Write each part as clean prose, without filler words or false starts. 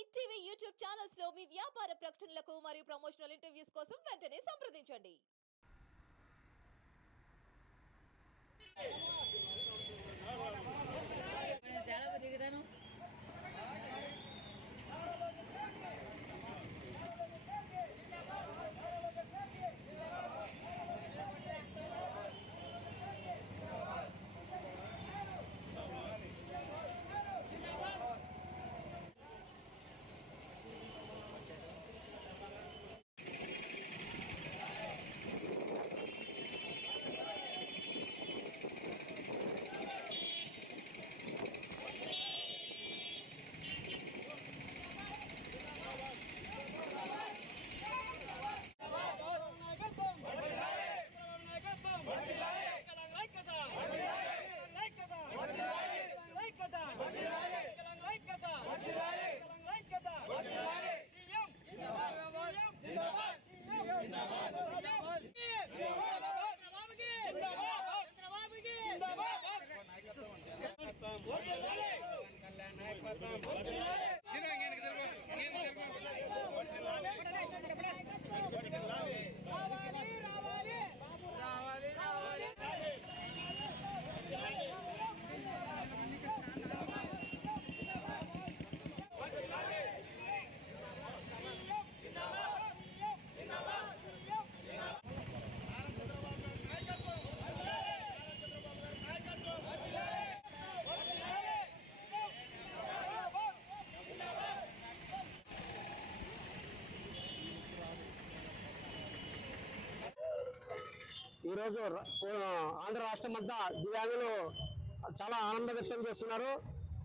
Hit TV YouTube channels లో మీ వ్యాపార ప్రకటనలకు మరియు ప్రమోషనల్ ఇంటర్వ్యూస్ కోసం వెంటనే సంప్రదించండి. ఈ రోజు ఆంధ్ర రాష్ట్రం అంతా దివ్యాంగులు చాలా ఆనందం వ్యక్తం చేస్తున్నారు.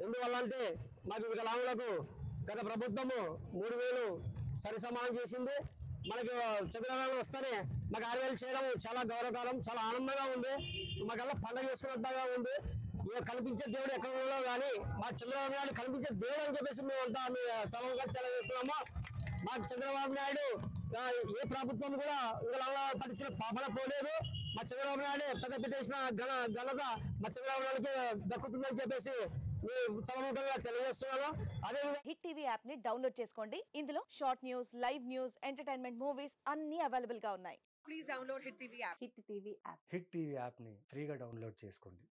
ఎందువల్ల అంటే మాకు వికలాంగులకు గత ప్రభుత్వము 3000 సరి సమానం చేసింది. మనకు చంద్రబాబు వస్తేనే మాకు 6000 చేయడం చాలా గౌరవకారం, చాలా ఆనందంగా ఉంది. మాకల్లా పండుగ చేసుకున్నట్టుగా ఉంది. కనిపించే దేవుడు ఎక్కడ ఉన్నాడో కానీ మా చంద్రబాబు నాయుడు కనిపించే దేవుడు అని చెప్పేసి మేమంతా సభగా తెలియజేస్తున్నాము. మాకు చంద్రబాబు నాయుడు ఏ ప్రభుత్వం కూడా వికలాంగుల పట్టించుకునే పాపన పోలేదు. మా చంద్రబాబు నాయుడు పెద్ద పెట్టేసిన ఘనత మా చంద్రబాబు నాయుడుకి దక్కుతుందని చెప్పేసి సభముఖంగా తెలియజేస్తున్నాను. అదేవిధంగా హిట్ టీవీ యాప్ ని డౌన్లోడ్ చేసుకోండి. ఇందులో short news, live news, entertainment movies అన్ని అవైలబుల్ గా ఉన్నాయి. Please download Hit TV app. Hit TV app hit TV app ని ఫ్రీగా డౌన్లోడ్ చేసుకోండి.